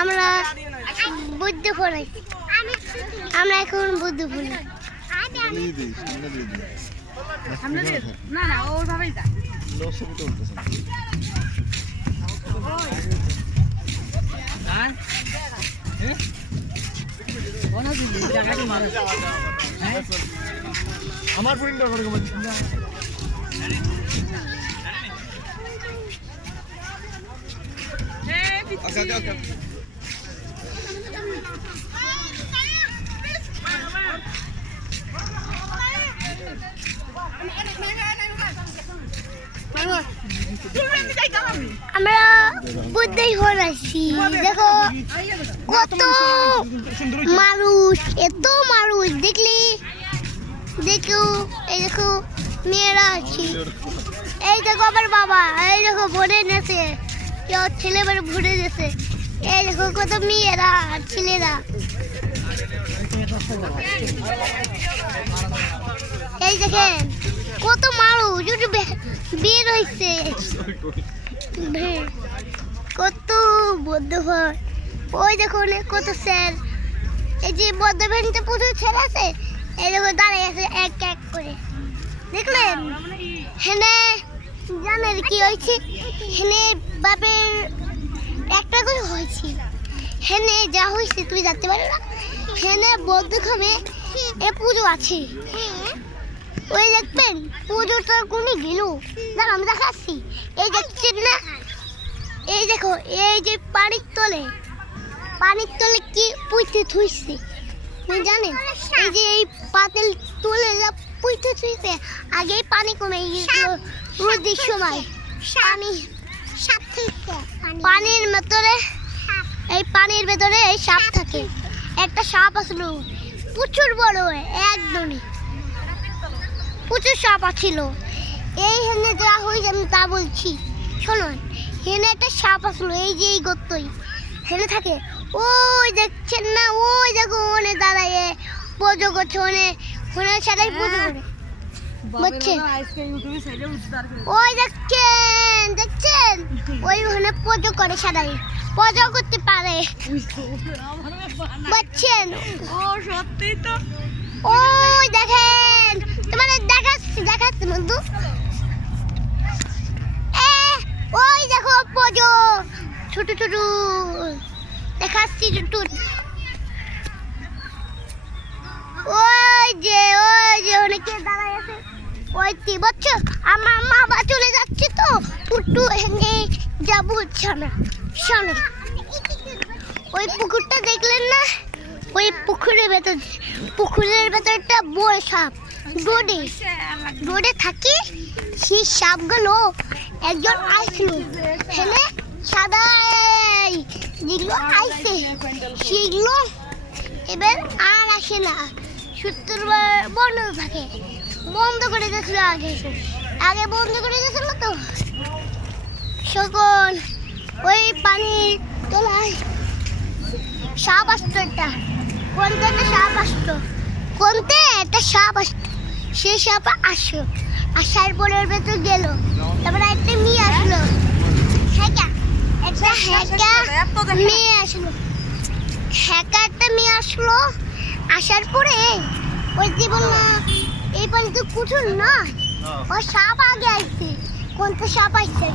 আমরা বুদ্ধ ফোড়াই, আমরা এখন বুদ্ধ ফোড়াই। না না ওভাবেই যা আমার প্রিন্টার করে আমরা বুদ্ধই হরাইছি। দেখো কত মানুষ, এত মানুষ দেখলি। দেখো এই দেখো মেয়েরা আছে, এই দেখো আমার বাবা, এই দেখো ভরে নেছে, ছেলে মানে ভরে গেছে। এই দেখো কত মেয়েরা ছেলেরা, এই দেখেন কত মানুষ বের হয়েছে, কত বদ্ধ হয়। ওই দেখো কত স্যার, এই যে বদ্ধ ভ্যানটা প্রচুর ছেলে আছে, এই দেখো দাঁড়িয়ে আছে এক এক করে, দেখলেন? হেনে জানেন কি হয়েছে? হেনে বাপের একটা করে হয়েছে, হেনে যা হয়েছে তুই জানতে পারো না। হেনে বদ্ধ খাবে এ পুজো আছে, ওই দেখবেন পুজোটা কোনে গেল না, আমি দেখাচ্ছি। এই দেখছেন না, এই দেখো এই যে পানির তলে কি পুঁতে থুইছে জানেন? এই যে এই পাতিল তুলে পুঁতে থুইছে, আগেই পানি কমে গিয়েছিল রোদের সময়। পানির ভেতরে, এই পানির ভেতরে এই সাপ থাকে। একটা সাপ আসলো প্রচুর বড়, একদমই প্রচুর সাপ আছিল। এই হেনে যা হয়েছে আমি তা বলছি, শোনুন। হেনে একটা সাপ আসলো, এই যে এই গর্তই হেনে থাকে। ওই দেখছেন না, ওই দেখো ওনে দাঁড়ায় পুজো করছে, ওনে সারাই পুজো করে বুঝছেন? ওই দেখছেন ওই ওখানে পুজো করে, সারাই পুজো করতে পারে বুঝছেন? ও সত্যি তো, ওই দেখেন তোমাদের দেখাচ্ছি বন্ধু, ওই দেখো পুজো ছোট ছোট দেখাচ্ছি টুট। ওই যে অনেকে দাঁড়ায় আছে, ওই কি বলছো? আমার মা চলে যাচ্ছে তো একটু হেঁটে যাবো সামনে। ওই পুকুরটা দেখলেন না? ওই পুকুরের ভেতরটা বড় সাপ রোডে থাকে। সেই সাপগুলো একজন আইছিল, হেলে সাদা যেগুলো আইছে সেগুলো এবার আর আসে না, শুক্রবার বন্ধ থাকে। বন্ধ করে দিয়েছিল আগে বন্ধ করে দিয়েছিল তো। সকল ওই পানির তোলায় সাপ আসতো, একটা সাপ আসতো, সেই সাপ আসার পরের ভেতর গেল। তারপরে একটা মেয়ে আসলো, একটা মেয়ে আসলো। আসার পরে ওই যে বললাম এই পানি তো কুচুর নয়, ও সাপ আগে আসছে। কোনটা সাপ আসছে?